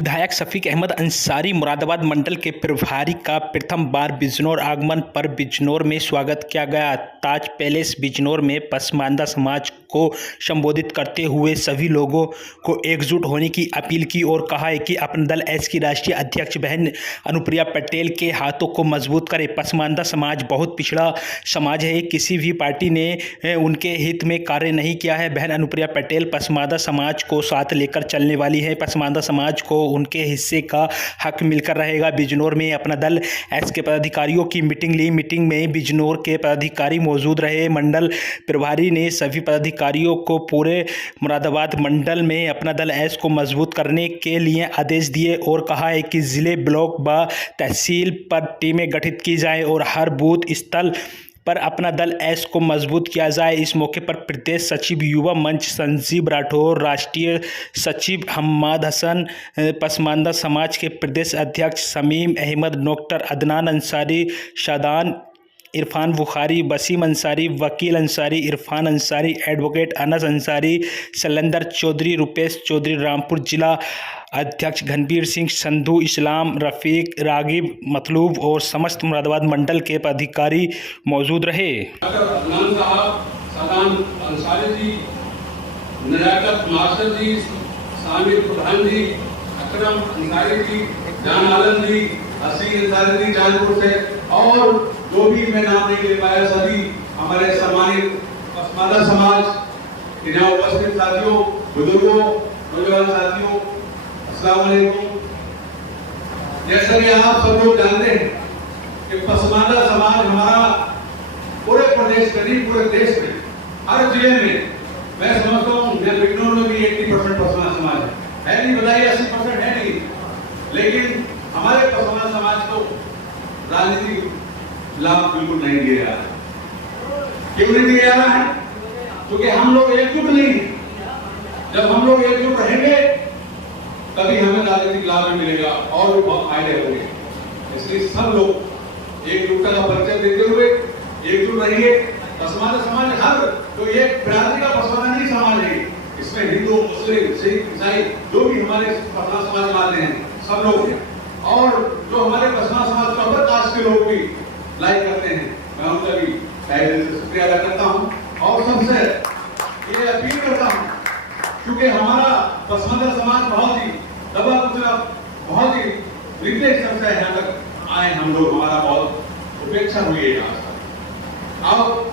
विधायक शफीक अहमद अंसारी मुरादाबाद मंडल के प्रभारी का प्रथम बार बिजनौर आगमन पर बिजनौर में स्वागत किया गया। ताज पैलेस बिजनौर में पसमानदा समाज को संबोधित करते हुए सभी लोगों को एकजुट होने की अपील की और कहा है कि अपना दल एस की राष्ट्रीय अध्यक्ष बहन अनुप्रिया पटेल के हाथों को मजबूत करे। पसमानदा समाज बहुत पिछड़ा समाज है, किसी भी पार्टी ने उनके हित में कार्य नहीं किया है। बहन अनुप्रिया पटेल पसमानदा समाज को साथ लेकर चलने वाली है। पसमानदा समाज को उनके हिस्से का हक मिलकर रहेगा। बिजनौर में अपना दल एस के पदाधिकारियों की मीटिंग ली। मीटिंग में बिजनौर के पदाधिकारी मौजूद रहे। मंडल प्रभारी ने सभी पदाधिकारियों को पूरे मुरादाबाद मंडल में अपना दल एस को मजबूत करने के लिए आदेश दिए और कहा है कि जिले, ब्लॉक व तहसील पर टीमें गठित की जाएं और हर बूथ स्थल पर अपना दल एस को मजबूत किया जाए। इस मौके पर प्रदेश सचिव युवा मंच संजीव राठौर, राष्ट्रीय सचिव हम्माद हसन, पसमानदा समाज के प्रदेश अध्यक्ष शमीम अहमद, डॉक्टर अदनान अंसारी, शादान इरफान बुखारी, वसीम अंसारी, वकील अंसारी, इरफान अंसारी, एडवोकेट अनस अंसारी, शैलेंद्र चौधरी, रुपेश चौधरी, रामपुर जिला अध्यक्ष घनबीर सिंह संधू, इस्लाम, रफीक, रागिब, मतलूब और समस्त मुरादाबाद मंडल के पदाधिकारी मौजूद रहे। अदनान साहब, शादान अंसारी जी, नजाकत मास्टर जी, सामिर प्रधान जी, अकरम अंसारी जी, जान आलम जी, हसीन अंसारी जी चांदपुर से और जो भी मैं नाम नहीं ले पाया सभी हमारे सम्मानित पसमानदा समाज के यहाँ उपस्थित साथियों, बुजुर्गों, नौजवान साथियों, अस्सलाम वालेकुम। जैसा कि आप सब लोग जानते हैं कि पसमानदा समाज हमारा पूरे प्रदेश में नहीं, पूरे देश में हर जिले में मैं समझता हूँ, बिजनौर में भी 80% पसमानदा समाज है नहीं, बताइए 80% है नहीं, लेकिन हमारे पसमानदा समाज को राजनीतिक लाभ बिल्कुल नहीं दिया जा रहा। क्यों नहीं दिया जा रहा है? क्योंकि हम लोग एकजुट नहीं हैं। जब हम लोग एकजुट रहेंगे तभी हमें राजनीतिक लाभ मिलेगा और भी बहुत फायदे होंगे। इसलिए सब लोग एकजुटता का परिचय देते हुए एकजुट रहिए। पसमानदा समाज हर तो ये बिरादरी का पसमानदा नहीं समाज है, इसमें हिंदू, मुस्लिम, सिख, ईसाई जो भी हमारे पसमानदा समाज वाले हैं सब लोग हैं और जो हमारे पसमानदा समाज के अपर कास्ट के लोग भी लाइक करते हैं। मैं उनका भी दिल से शुक्रिया अदा करता हूं और सबसे ये अपील करता हूं क्योंकि हमारा पसमानदा समाज बहुत ही दबा कुचला, बहुत ही निचले स्तर से यहाँ तक आए हम लोग, हमारा बहुत उपेक्षा हुई है यहाँ तक। अब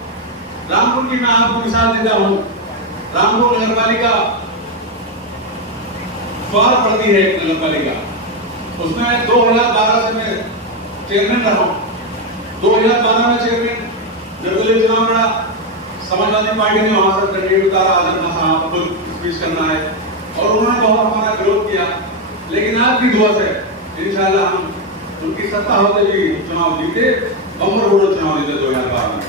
रामपुर की मैं आपको मिसाल देता हूँ। रामपुर नगर पालिका स्वार पड़ती है, नगर पालिका उसमें 2012 से मैं चेयरमैन रहा हूँ। 2012 में चेयरमैन निर्दलीय चुनाव लड़ा, समाजवादी पार्टी ने वहां से कैंडिडेट उतारा, आजम साहब को स्पीच करना है और उन्होंने बहुत हमारा विरोध किया, लेकिन आज की दुआ से इंशाल्लाह हम उनकी सत्ता होते भी चुनाव जीते, बम्पर वोट चुनाव जीते 2012 में।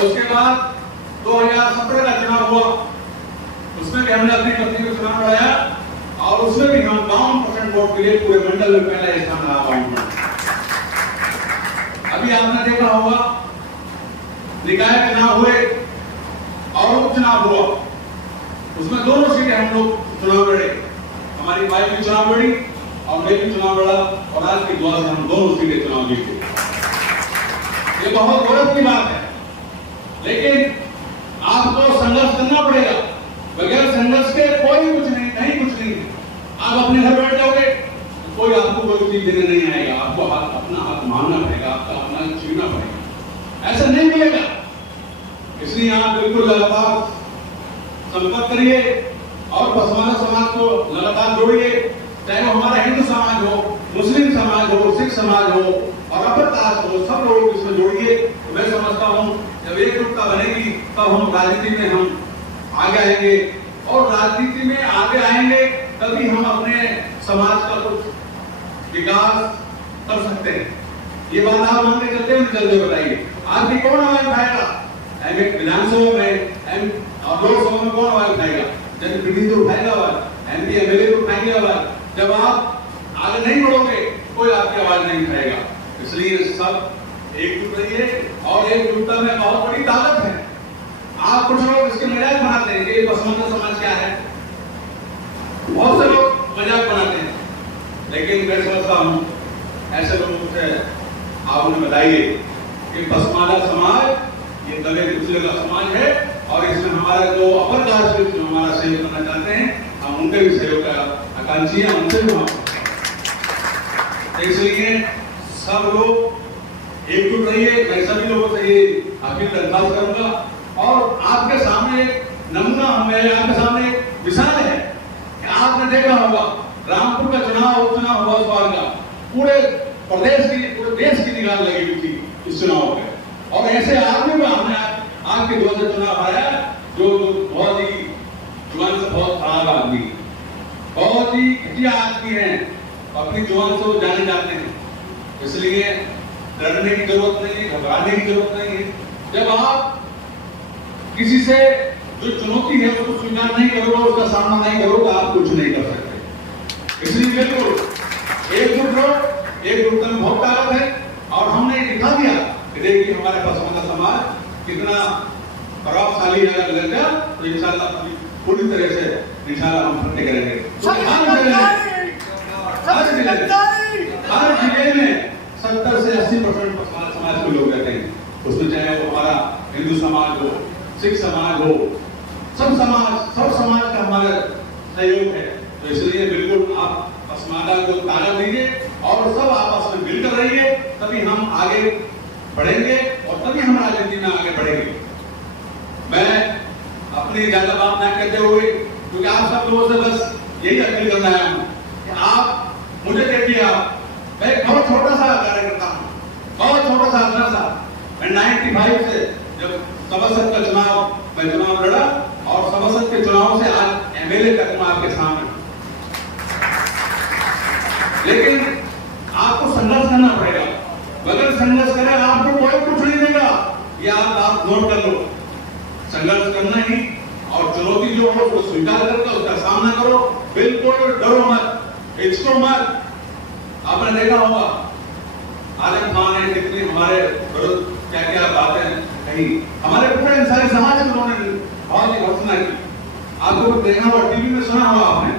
उसके बाद 2017 का चुनाव हुआ, उसमें भी हमने अपनी पत्नी को चुनाव लड़ाया और उसमें भी हम 52% वोट के लिए पूरे मंडल में पहला स्थान रहा। 52। अभी आपने देखा होगा निकाय चुनाव हुए और उपचुनाव हुआ, उसमें दोनों सीटें हम लोग चुनाव लड़े। हमारी वाइफ भी चुनाव लड़ी और मैं भी चुनाव लड़ा और आज की दुआ से हम दोनों सीटें चुनाव जीते। ये बहुत गौरव की बात है, लेकिन आपको संघर्ष करना पड़ेगा। बगैर संघर्ष के कोई कुछ नहीं, कहीं कुछ नहीं। आप अपने घर बैठ जाओगे, कोई आपको कोई चीज देने नहीं आएगा, आपको अपना हक मांगना पड़ेगा, आपका अपना छीनना पड़ेगा, ऐसा नहीं मिलेगा। इसलिए आप बिल्कुल लगातार संपर्क करिए और पसमानदा समाज को लगातार जोड़िए, चाहे वो हमारा हिंदू समाज हो, मुस्लिम समाज हो, सिख समाज हो और अपर कास्ट हो, सब लोग इसमें जोड़िए। मैं समझता हूँ जब एकजुटता बनेगी तब हम राजनीति में हम आगे आएंगे और राजनीति में आगे आएंगे तभी हम अपने समाज का कुछ विकास कर सकते हैं। ये बात आप मान के चलते हैं, चलते बताइए आज भी कौन आवाज उठाएगा? विधानसभा में और लोकसभा में कौन आवाज उठाएगा? जनप्रतिनिधि तो उठाएगा आवाज, MP MLA तो उठाएंगे आवाज। जब आप आगे नहीं बढ़ोगे कोई आपकी आवाज नहीं उठाएगा। इसलिए सब एकजुट रहिए और एकजुटता में बहुत बड़ी ताकत है। आप कुछ लोग इसके मजाक बनाते हैं कि पसमानदा समाज क्या है, बहुत से लोग लेकिन मैं समझता हूँ ऐसे लोगों से आप उन्हें बताइए कि पसमानदा समाज ये दलित पिछड़े का समाज है और इसमें हमारा जो अपर कास्ट जो हमारा सहयोग करना चाहते हैं, हम उनके भी सहयोग का आकांक्षी हैं, उनसे भी हम इसलिए सब लोग एकजुट रहिए। मैं सभी लोगों से ये अपील दरखास्त करूंगा और आपके सामने नमूना हमें आपके सामने मिसाल है कि आपने देखा होगा रामपुर का चुनाव उपचुनाव हुआ इस बार का, पूरे प्रदेश की पूरे देश की निगाह लगी हुई थी इस चुनाव पे और ऐसे आदमी को हमने आपके दौर से चुनाव आया जो बहुत ही जुबान से बहुत खराब आदमी, बहुत ही घटिया आदमी है, अपनी जुबान से वो जाने जाते हैं। इसलिए डरने की जरूरत नहीं है, घबराने की जरूरत नहीं है। जब आप किसी से जो चुनौती है उसको स्वीकार नहीं करोगे, उसका सामना नहीं करोगे, आप कुछ नहीं कर सकते। इसलिए बिल्कुल एकजुट रहो, एकजुटता में बहुत ताकत है और हमने दिखा दिया कि देखिए हमारे पसमानदा समाज कितना प्रभावशाली है। अगर लग गया तो इंशाल्लाह पूरी तरह से इंशाल्लाह हम फतेह करेंगे। हर जिले में 70 से 80% पसमानदा समाज के लोग रहते हैं, उसमें चाहे वो हमारा हिंदू समाज हो, सिख समाज हो, सब समाज का हमारा सहयोग है। तो इसलिए बिल्कुल आप पसमानदा को ताकत दीजिए और सब आपस में मिलकर रहिए, तभी हम आगे बढ़ेंगे और तभी हम राजनीति में आगे बढ़ेंगे। मैं अपनी ज्यादा बात न करते हुए, क्योंकि आप सब लोगों से बस यही अपील करना है कि आप मुझे देखिए, मैं बहुत छोटा सा कार्यकर्ता हूँ, बहुत छोटा सा अपना सा। मैं 95 से जब सभासद का चुनाव लड़ा और सभासद के चुनाव से आज एमएलए तक मैं आपके सामने। लेकिन आपको संघर्ष करना पड़ेगा, बगैर संघर्ष करें आपको कोई कुछ नहीं देगा, ये आप नोट कर लो। संघर्ष करना ही और चुनौती जो हो उसको स्वीकार करके उसका सामना करो, बिल्कुल डरो मत, हिचको मत। आपने देखा होगा आजम खान ने कितनी हमारे विरुद्ध क्या क्या बातें कही, हमारे पूरे अंसारी समाज के लोगों ने बहुत ही घोषणा की। आपको देखा होगा, टीवी में सुना होगा आपने,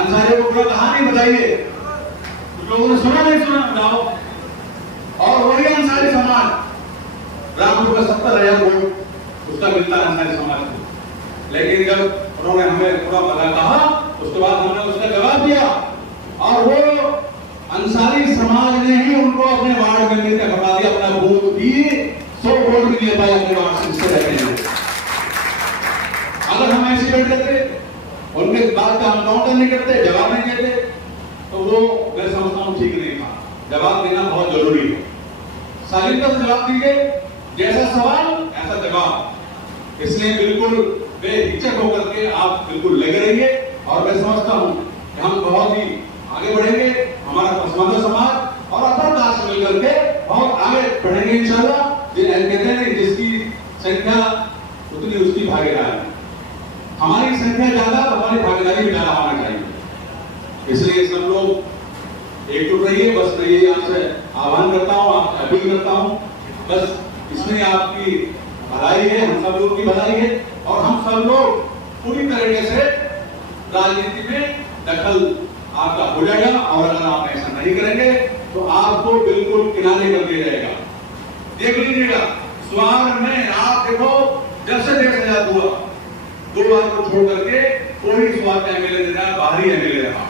अंसारियों को पूरा कहानी बताइए, लोगों ने सुना नहीं सुना बताओ। और वही अंसारी समाज रामपुर का 70,000 वोट उसका मिलता है अंसारी समाज को। लेकिन जब उन्होंने हमें पूरा भला कहा, उसके बाद हमने उसका जवाब दिया और वो अंसारी समाज ने ही उनको अपने वार्ड में लेकर हटा दिया। अपना वोट भी 100 वोट भी ले पाए अपने वार्ड से रहते हैं। अगर हम ऐसे बैठ जाते, उनके बात का हम काउंटर नहीं करते, जवाब नहीं देते, तो वो मैं समझता हूँ ठीक नहीं था। जवाब देना बहुत जरूरी है, शालीनता से जवाब दीजिए, जैसा सवाल ऐसा जवाब। इसलिए बिल्कुल बेहिचक होकर के आप बिल्कुल लगे रहिए और मैं समझता हूँ कि हम बहुत ही आगे बढ़ेंगे, हमारा पसमानदा समाज और अपर कास्ट मिलकर के बहुत आगे बढ़ेंगे इंशाल्लाह। कहते हैं जिसकी संख्या उतनी उसकी भागीदारी, हमारी संख्या ज्यादा तो हमारी भागीदारी भी ज्यादा होना चाहिए। इसलिए सब लोग एकजुट रहिए, बस मैं ये आपसे आह्वान करता हूँ, आपसे अपील करता हूँ, बस इसमें आपकी भलाई है, हम सब लोग की भलाई है और हम सब लोग पूरी तरीके से राजनीति में दखल आपका हो जाएगा और अगर आप ऐसा नहीं करेंगे तो आपको बिल्कुल किनारे कर दिया जाएगा। देख लीजिएगा स्वार में आप देखो, जब से देश आजाद हुआ 2 बार को छोड़ करके कोई स्वार का एमएलए नहीं रहा, बाहरी एमएलए रहा,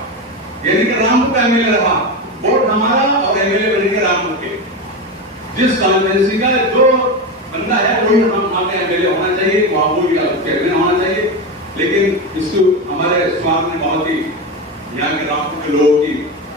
यानी कि रामपुर का एमएलए रहा। वोट हमारा और एमएलए बनेंगे रामपुर के। जिस कॉन्स्टिट्यूंसी का जो बंदा है वही हम एमएलए होना चाहिए, वहां कोई कैबिनेट होना चाहिए। लेकिन इसको हमारे स्वार ने बहुत ही यहाँ के रामपुर के लोगों की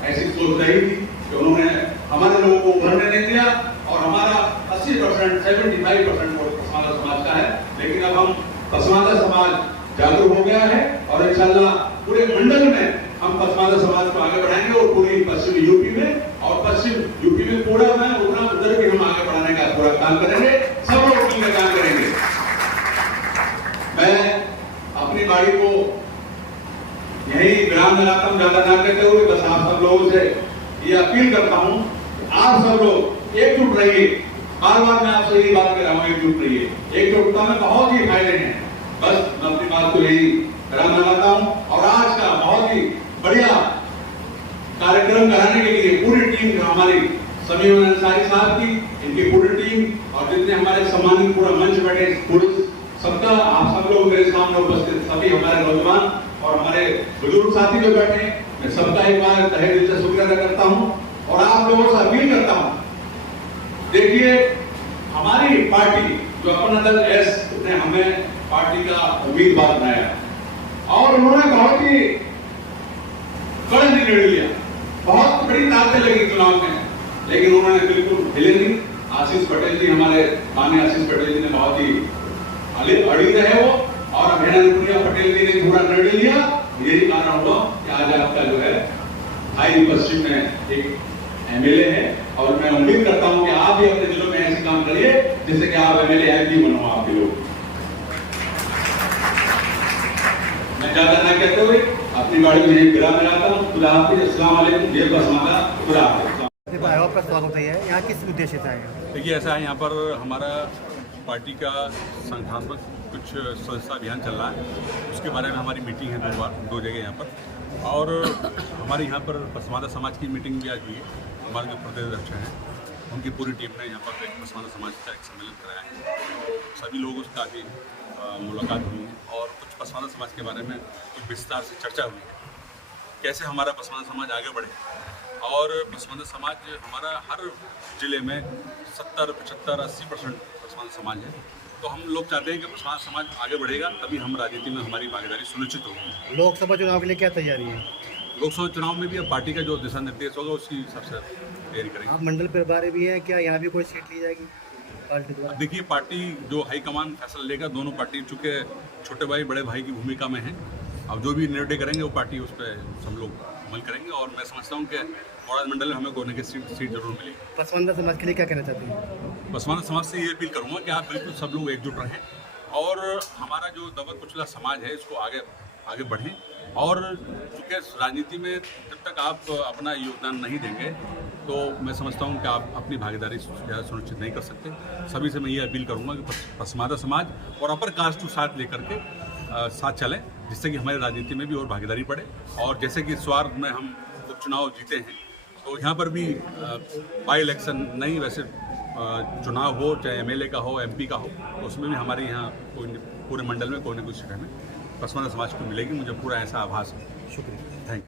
ऐसी सोच रही थी कि उन्होंने हमारे लोगों को उभरने नहीं दिया और हमारा 80% 75% वोट पसमानदा समाज का है। लेकिन अब हम पसमानदा समाज जागरूक हो गया है और इंशाल्लाह पूरे मंडल में हम पसमानदा समाज को आगे बढ़ाएंगे और पूरी पश्चिम यूपी में और पश्चिम यूपी में पूरा में उधर भी हम आगे बढ़ाने का पूरा काम करेंगे, सब लोग मिलकर काम करेंगे। मैं अपनी बाड़ी को यही विराम लगाता हूँ, ज्यादा ना करते हुए बस आप सब लोगों से ये अपील करता हूँ, आप सब लोग एकजुट रहिए। बार बार मैं आपसे यही बात कर रहा हूँ, एकजुट रहिए। एकजुटता में बहुत ही फायदे हैं। बस मैं अपनी बात को यही विराम लगाता हूँ और आज का बहुत ही बढ़िया कार्यक्रम कराने के लिए पूरी टीम जो हमारी समीम अंसारी साहब की, इनकी पूरी टीम और जितने हमारे सम्मानित पूरा मंच बैठे पूरे सबका, आप सब लोग मेरे सामने उपस्थित सभी हमारे नौजवान और हमारे बुजुर्ग साथी जो बैठे, मैं सबका एक बार तहे दिल से शुक्रिया अदा करता हूं और आप लोगों से अपील करता हूं। देखिए, हमारी पार्टी जो अपना दल एस ने हमें पार्टी का उम्मीदवार बनाया और उन्होंने बहुत ही कड़ा निर्णय लिया, बहुत बड़ी ताकत लगी चुनाव में, लेकिन उन्होंने बिल्कुल हिले नहीं। आशीष पटेल जी, हमारे माननीय आशीष पटेल जी ने बहुत ही अड़ी रहे वो, और अभिनंदन पटेल जी ने पूरा निर्णय लिया। यही कारण हुआ कि आज आपका जो है हाई पश्चिम में एक एमएलए है और मैं उम्मीद करता हूं कि आप भी अपने जिलों में ऐसे काम करिए जिससे कि आप एमएलए एमपी बनो आप भी लोग। मैं ज्यादा ना कहते हुए अपनी गाड़ी में एक विराम लगाता हूं। खुदा हाफिज, अस्सलाम वालेकुम, देव का समादा, खुदा हाफिज। आपका स्वागत है। यहाँ किस उद्देश्य से आएगा? देखिए, ऐसा है, यहाँ पर हमारा पार्टी का संगठनात्मक कुछ संस्था अभियान चल रहा है, उसके बारे में हमारी मीटिंग है दो जगह यहाँ पर, और हमारे यहाँ पर पसमानदा समाज की मीटिंग भी आज हुई है। हमारे जो प्रदेश अध्यक्ष हैं उनकी पूरी टीम ने यहाँ पर एक पसमानदा समाज का एक सम्मेलन कराया है। सभी लोगों से काफ़ी मुलाकात हुई है और कुछ पसमानदा समाज के बारे में कुछ विस्तार से चर्चा हुई है, कैसे हमारा पसमानदा समाज आगे बढ़े। और पसमानदा समाज हमारा हर जिले में 70, 75, 80% पसमानदा समाज है, तो हम लोग चाहते हैं कि पसमानदा समाज आगे बढ़ेगा, तभी हम राजनीति में हमारी भागीदारी सुनिश्चित होगी। लोकसभा चुनाव के लिए क्या तैयारी है? लोकसभा चुनाव में भी अब पार्टी का जो दिशा निर्देश होगा उसकी हिसाब से तैयारी करेंगे। आप मंडल प्रभारी भी हैं, क्या यहाँ भी कोई सीट ली जाएगी पार्टी द्वारा? देखिए, पार्टी जो हाईकमान फैसला लेगा, दोनों पार्टी चूँकि छोटे भाई बड़े भाई की भूमिका में हैं, अब जो भी निर्णय करेंगे वो पार्टी उस पर हम लोग अमल करेंगे और मैं समझता हूँ कि मौराज मंडल में हमें कोने की सीट जरूर मिलेगी। पसमानदा समाज के लिए क्या कहना चाहते हैं? पसमानदा समाज से ये अपील करूँगा कि आप बिल्कुल सब लोग एकजुट रहें और हमारा जो दबा कुचला समाज है इसको आगे बढ़ें। और चूँकि राजनीति में जब तक आप अपना योगदान नहीं देंगे तो मैं समझता हूँ कि आप अपनी भागीदारी सुनिश्चित नहीं कर सकते। सभी से मैं ये अपील करूँगा कि पसमानदा समाज और अपर कास्ट को साथ लेकर के साथ चलें, जिससे कि हमारी राजनीति में भी और भागीदारी बढ़े। और जैसे कि स्वार में हम उपचुनाव जीते हैं, तो यहाँ पर भी बाई इलेक्शन नहीं, वैसे चुनाव हो चाहे एमएलए का हो एमपी का हो, तो उसमें भी हमारे यहाँ पूरे मंडल में कोई न कोई सीट हमें पसमानदा समाज को मिलेगी। मुझे पूरा ऐसा आभास है। शुक्रिया, थैंक यू।